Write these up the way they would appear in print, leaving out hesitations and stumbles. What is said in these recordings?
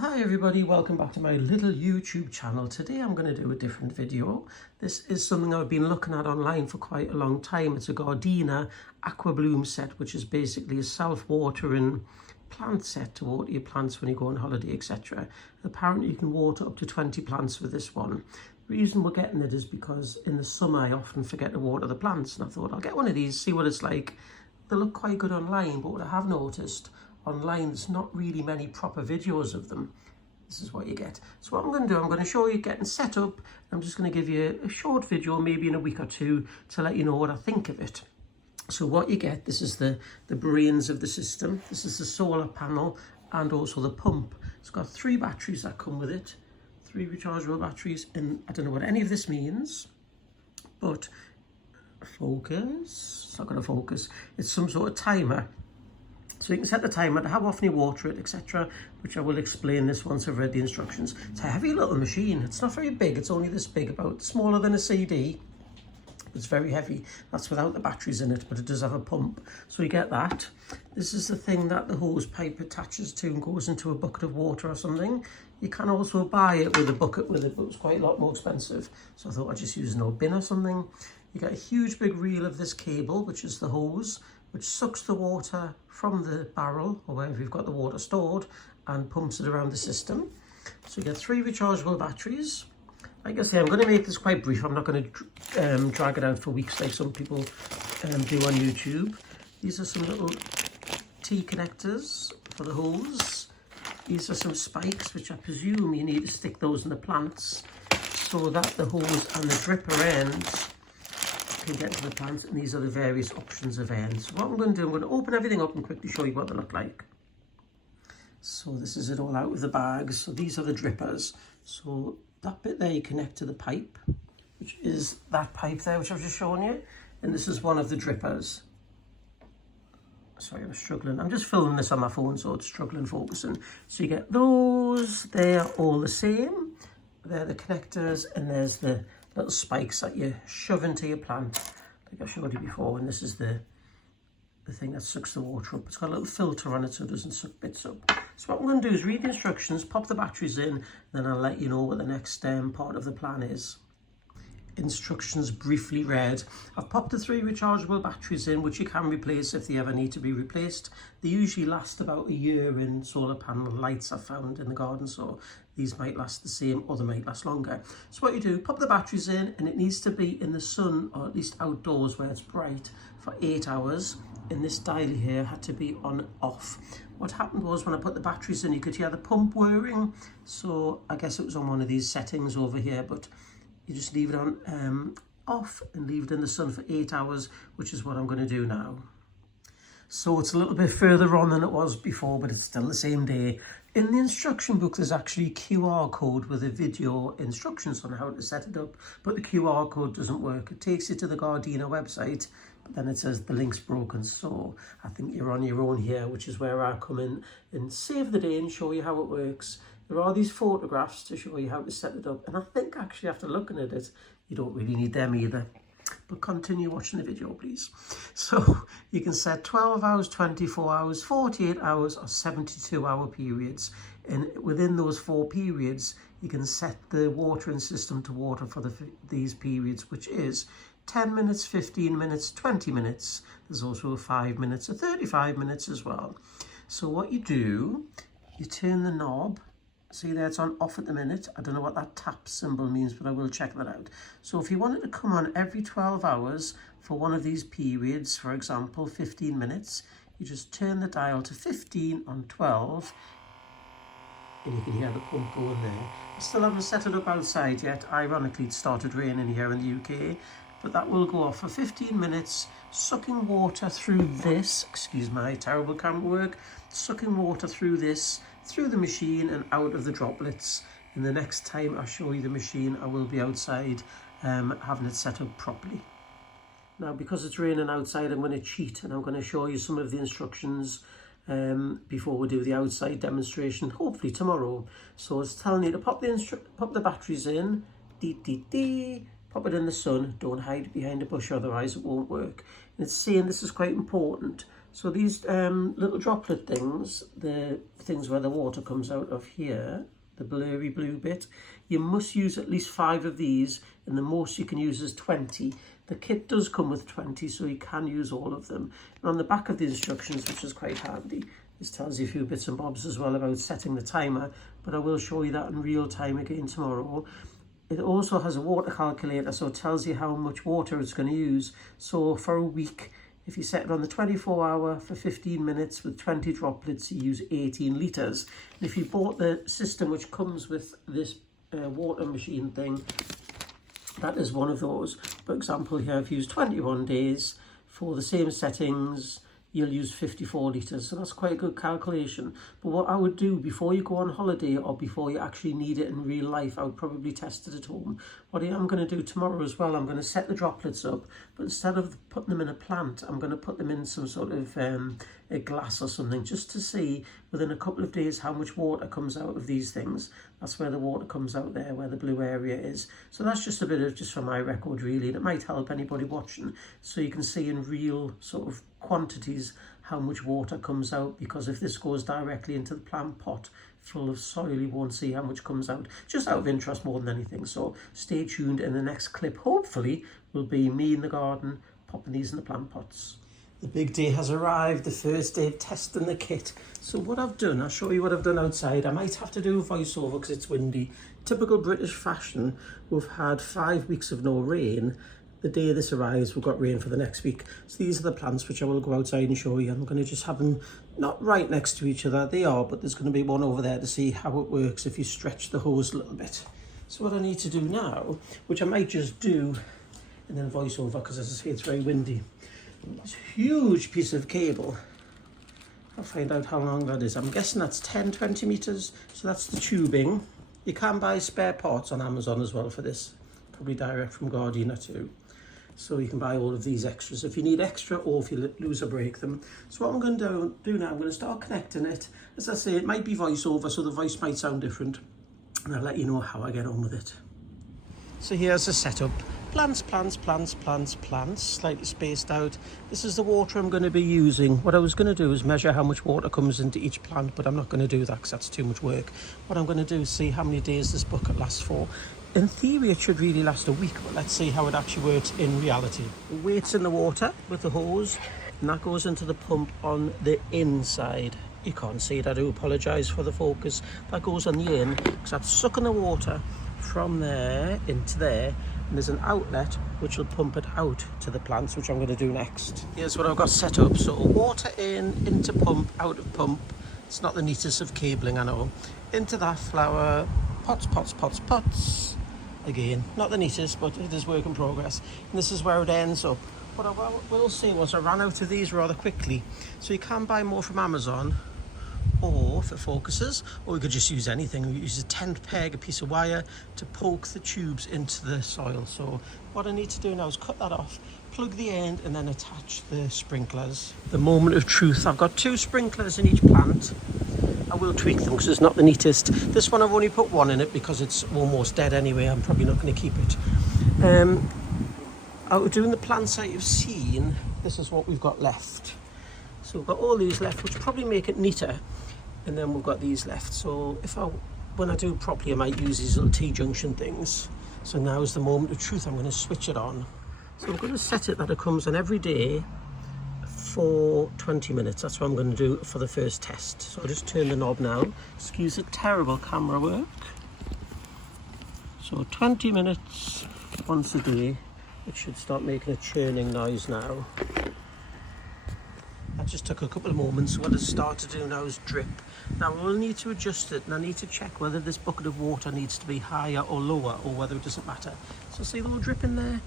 Hi everybody, welcome back to my little YouTube channel. Today I'm going to do a different video. This is something I've been looking at online for quite a long time. It's a Gardena Aquabloom set, which is basically a self-watering plant set to water your plants when you go on holiday, etc. Apparently you can water up to 20 plants with this one. The reason we're getting it is because in the summer I often forget to water the plants, and I thought I'll get one of these, see what it's like. They look quite good online, but what I have noticed online, there's not really many proper videos of them. This is what you get. So what I'm going to do, I'm going to show you getting set up. I'm just going to give you a short video, maybe in a week or two, to let you know what I think of it. So what you get, this is the brains of the system. This is the solar panel and also the pump. It's got 3 batteries that come with it, 3 rechargeable batteries, and I don't know what any of this means, but focus, it's not going to focus. It's some sort of timer. So you can set the timer to how often you water it, etc., which I will explain this once I've read the instructions. It's a heavy little machine. It's not very big. It's only this big, about smaller than a CD. It's very heavy. That's without the batteries in it, but it does have a pump. So you get that. This is the thing that the hose pipe attaches to and goes into a bucket of water or something. You can also buy it with a bucket with it, but it's quite a lot more expensive. So I thought I'd just use an old bin or something. You get a huge big reel of this cable, which is the hose, which sucks the water from the barrel or wherever you've got the water stored and pumps it around the system. So you get 3 rechargeable batteries. Like I say, I'm going to make this quite brief. I'm not going to drag it out for weeks like some people do on YouTube. These are some little T connectors for the hose. These are some spikes, which I presume you need to stick those in the plants so that the hose and the dripper ends can get to the plants, and these are the various options of ends. So what I'm going to do, I'm going to open everything up and quickly show you what they look like. So this is it all out of the bags. So these are the drippers. So that bit there you connect to the pipe, which is that pipe there, which I've just shown you. And this is one of the drippers. Sorry, I'm struggling. I'm just filming this on my phone, so it's struggling focusing. So you get those, they're all the same. They're the connectors, and there's the little spikes that you shove into your plant, like I showed you before. And this is the thing that sucks the water up. It's got a little filter on it so it doesn't suck bits up. So what I'm going to do is read the instructions, pop the batteries in, then I'll let you know what the next part of the plan is. Instructions briefly read. I've popped the 3 rechargeable batteries in, which you can replace if they ever need to be replaced. They usually last about a year in solar panel lights I've found in the garden, so these might last the same or they might last longer. So what you do, pop the batteries in, and it needs to be in the sun or at least outdoors where it's bright for 8 hours. And this dial here had to be on off. What happened was when I put the batteries in, you could hear the pump whirring, so I guess it was on one of these settings over here, but you just leave it on off and leave it in the sun for 8 hours, which is what I'm going to do now. So it's a little bit further on than it was before, but it's still the same day. In the instruction book, there's actually a QR code with a video instructions on how to set it up, but the QR code doesn't work. It takes you to the Gardena website, but then it says the link's broken. So I think you're on your own here, which is where I come in and save the day and show you how it works. There are these photographs to show you how to set it up, and I think actually after looking at it, you don't really need them either. But continue watching the video, please. So you can set 12 hours, 24 hours, 48 hours, or 72-hour periods. And within those 4 periods, you can set the watering system to water for these periods, which is 10 minutes, 15 minutes, 20 minutes. There's also 5 minutes, or 35 minutes as well. So what you do, you turn the knob. See there, it's on off at the minute. I don't know what that tap symbol means, but I will check that out. So if you want it to come on every 12 hours for one of these periods, for example, 15 minutes, you just turn the dial to 15 on 12, and you can hear the pump going there. I still haven't set it up outside yet. Ironically, it started raining here in the UK, but that will go off for 15 minutes, sucking water through this, excuse my terrible camera work, sucking water through this, through the machine and out of the droplets. And the next time I show you the machine, I will be outside having it set up properly. Now, because it's raining outside, I'm going to cheat and I'm going to show you some of the instructions before we do the outside demonstration, hopefully tomorrow. So it's telling you to pop the batteries in, pop it in the sun, don't hide behind a bush, otherwise it won't work. And it's saying this is quite important. So these little droplet things, the things where the water comes out of here, the blurry blue bit, you must use at least 5 of these, and the most you can use is 20. The kit does come with 20, so you can use all of them. And on the back of the instructions, which is quite handy, this tells you a few bits and bobs as well about setting the timer, but I will show you that in real time again tomorrow. It also has a water calculator, so it tells you how much water it's going to use. So for a week, if you set it on the 24-hour for 15 minutes with 20 droplets, you use 18 litres. And if you bought the system which comes with this water machine thing, that is one of those. For example, here I've used 21 days for the same settings, you'll use 54 litres. So that's quite a good calculation. But what I would do before you go on holiday or before you actually need it in real life, I would probably test it at home. What I am going to do tomorrow as well, I'm going to set the droplets up, but instead of putting them in a plant, I'm going to put them in some sort of a glass or something, just to see within a couple of days how much water comes out of these things. That's where the water comes out there, where the blue area is. So that's just a bit of, just for my record really, and it might help anybody watching, so you can see in real sort of quantities how much water comes out, because if this goes directly into the plant pot full of soil, you won't see how much comes out, just out of interest more than anything. So stay tuned, in the next clip hopefully will be me in the garden popping these in the plant pots. The big day has arrived, the first day of testing the kit. So what I've done, I'll show you what I've done outside. I might have to do a voiceover because it's windy. Typical British fashion, we've had 5 weeks of no rain. The day this arrives, we've got rain for the next week. So these are the plants which I will go outside and show you. I'm going to just have them not right next to each other. They are, but there's going to be one over there to see how it works if you stretch the hose a little bit. So what I need to do now, which I might just do and then voice over, because as I say, it's very windy. This huge piece of cable, I'll find out how long that is. I'm guessing that's 10-20 meters. So that's the tubing. You can buy spare parts on Amazon as well for this, probably direct from Gardena too. So you can buy all of these extras if you need extra, or if you lose or break them. So what I'm going to do now, I'm going to start connecting it. As I say, it might be voiceover, so the voice might sound different, and I'll let you know how I get on with it. So here's the setup. Plants, slightly spaced out. This is the water I'm going to be using. What I was going to do is measure how much water comes into each plant, but I'm not going to do that because that's too much work. What I'm going to do is see how many days this bucket lasts for. In theory, it should really last a week, but let's see how it actually works in reality. The weight's in the water with the hose, and that goes into the pump on the inside. You can't see it, I do apologise for the focus. That goes on the in, because that's sucking the water from there into there, and there's an outlet which will pump it out to the plants, which I'm going to do next. Here's what I've got set up. So water in, into pump, out of pump. It's not the neatest of cabling, I know. Into that flower, pots. Again, not the neatest, but it is work in progress. And this is where it ends up. What I will say was I ran out of these rather quickly. So you can buy more from Amazon, or for focuses, or we could just use anything. We use a tent peg, a piece of wire to poke the tubes into the soil. So what I need to do now is cut that off, plug the end, and then attach the sprinklers. The moment of truth, I've got 2 sprinklers in each plant. I will tweak them because it's not the neatest. This one I've only put 1 in it because it's almost dead anyway. I'm probably not going to keep it. Out of doing the plants that you've seen, this is what we've got left. So we've got all these left, which probably make it neater, and then we've got these left. So when I do properly, I might use these little T-junction things. So now is the moment of truth. I'm going to switch it on. So I'm going to set it that it comes on every day for 20 minutes. That's what I'm going to do for the first test. So I'll just turn the knob now. Excuse the terrible camera work. So 20 minutes once a day. It should start making a churning noise now. That just took a couple of moments. What it's started to do now is drip. Now we'll need to adjust it, and I need to check whether this bucket of water needs to be higher or lower, or whether it doesn't matter. So see the little drip in there?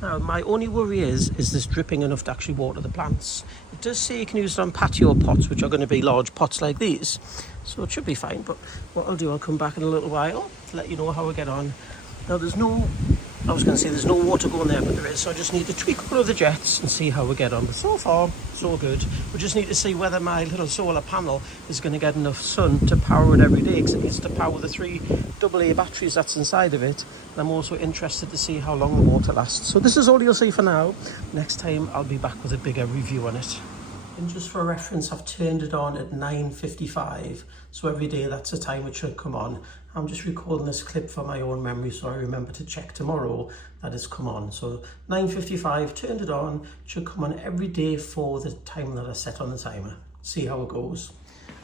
Now my only worry is this dripping enough to actually water the plants? It does say you can use it on patio pots, which are going to be large pots like these. So it should be fine, but what I'll do, I'll come back in a little while to let you know how I get on. Now there's no water going there, but there is, so I just need to tweak all of the jets and see how we get on. But so far, so good. We just need to see whether my little solar panel is going to get enough sun to power it every day, because it needs to power the 3 AA batteries that's inside of it. And I'm also interested to see how long the water lasts. So this is all you'll see for now. Next time, I'll be back with a bigger review on it. And just for reference, I've turned it on at 9:55, so every day that's the time it should come on. I'm just recording this clip for my own memory, so I remember to check tomorrow that it's come on. So 9:55, turned it on, it should come on every day for the time that I set on the timer. See how it goes.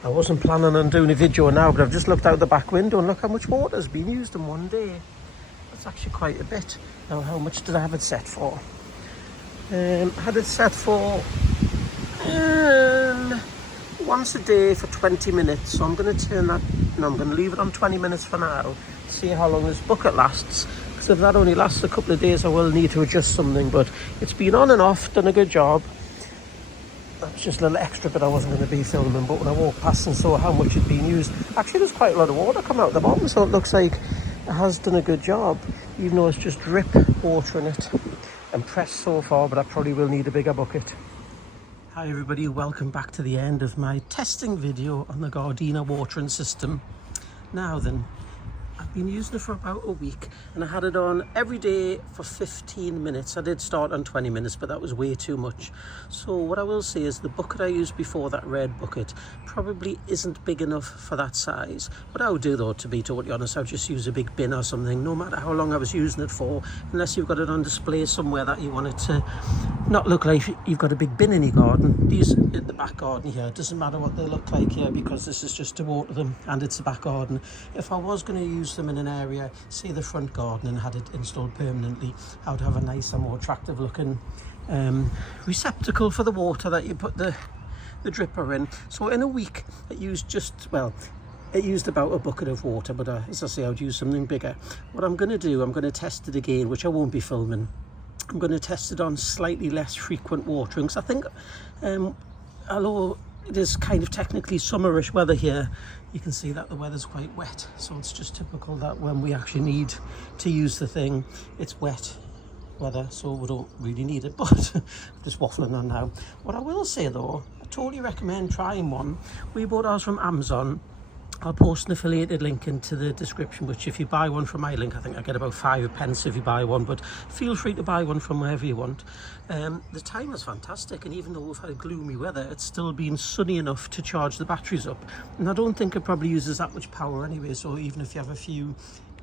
I wasn't planning on doing a video now, but I've just looked out the back window and look how much water's been used in one day. That's actually quite a bit. Now, how much did I have it set for? I had it set for once a day for 20 minutes, so I'm going to turn that, I'm going to leave it on 20 minutes for now, see how long this bucket lasts, because if that only lasts a couple of days I will need to adjust something, but it's been on and off, done a good job. That's just a little extra bit I wasn't going to be filming, but when I walked past and saw how much had been used, actually there's quite a lot of water come out the bottom, so it looks like it has done a good job, even though it's just drip water in it. Impressed so far, but I probably will need a bigger bucket. Hi everybody, welcome back to the end of my testing video on the Gardena watering system. Now then, I've been using it for about a week and I had it on every day for 15 minutes. I did start on 20 minutes, but that was way too much. So what I will say is the bucket I used before, that red bucket, probably isn't big enough for that size. What I would do though, to be totally honest, I would just use a big bin or something, no matter how long I was using it for, unless you've got it on display somewhere that you want it to not look like you've got a big bin in your garden. These in the back garden here, it doesn't matter what they look like here because this is just to water them and it's a back garden. If I was going to use them in an area, say the front garden, and had it installed permanently, I would have a nicer, more attractive looking receptacle for the water that you put the dripper in. So in a week it used it used about a bucket of water, but as I say, I would use something bigger. What I'm going to do, I'm going to test it again, which I won't be filming. I'm going to test it on slightly less frequent watering, because I think although it is kind of technically summerish weather here, you can see that the weather's quite wet, so it's just typical that when we actually need to use the thing, it's wet weather, so we don't really need it. But I'm just waffling on now. What I will say though, I totally recommend trying one. We bought ours from Amazon. I'll post an affiliated link into the description, which if you buy one from my link, I think I get about 5 pence if you buy one, but feel free to buy one from wherever you want. The timer's fantastic, and even though we've had gloomy weather, it's still been sunny enough to charge the batteries up. And I don't think it probably uses that much power anyway, so even if you have a few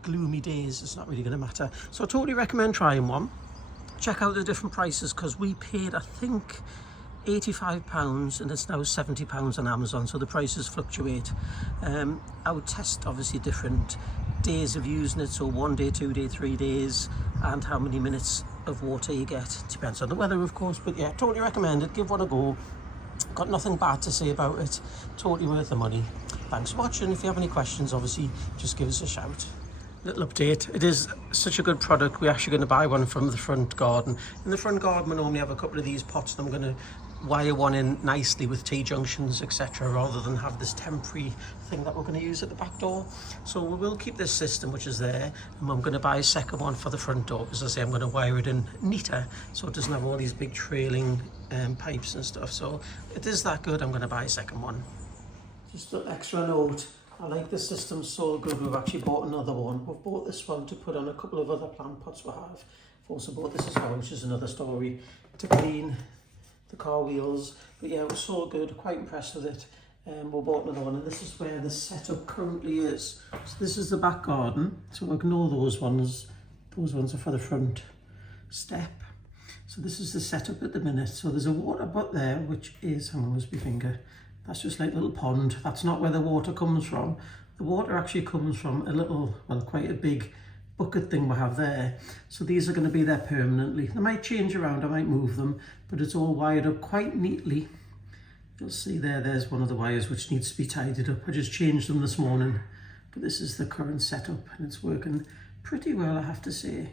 gloomy days, it's not really going to matter. So I totally recommend trying one. Check out the different prices, because we paid, I think, £85 and it's now £70 on Amazon, so the prices fluctuate. I would test obviously different days of using it, so 1 day, 2 day, 3 days, and how many minutes of water you get. Depends on the weather of course, but yeah, totally recommend it. Give one a go. Got nothing bad to say about it. Totally worth the money. Thanks for watching. If you have any questions, obviously just give us a shout. Little update, it is such a good product, we're actually going to buy one from the front garden. In the front garden we normally have a couple of these pots, and I'm going to wire one in nicely with T-junctions, etc., rather than have this temporary thing that we're going to use at the back door. So we will keep this system which is there, and I'm going to buy a second one for the front door, because as I say, I'm going to wire it in neater so it doesn't have all these big trailing pipes and stuff. So it is that good, I'm going to buy a second one. Just an extra note, I like the system so good, we've actually bought another one. We've bought this one to put on a couple of other plant pots we have. We've also bought this as well, which is another story, to clean the car wheels. But yeah, it was so good, quite impressed with it. We bought another one, and this is where the setup currently is. So this is the back garden, so ignore those ones. Those ones are for the front step. So this is the setup at the minute. So there's a water butt there, which is, hang on, where's my finger? That's just like a little pond. That's not where the water comes from. The water actually comes from a little, well, quite a big bucket thing we have there. So these are going to be there permanently. They might change around, I might move them, but it's all wired up quite neatly. You'll see there's one of the wires which needs to be tidied up. I just changed them this morning, but this is the current setup and it's working pretty well, I have to say.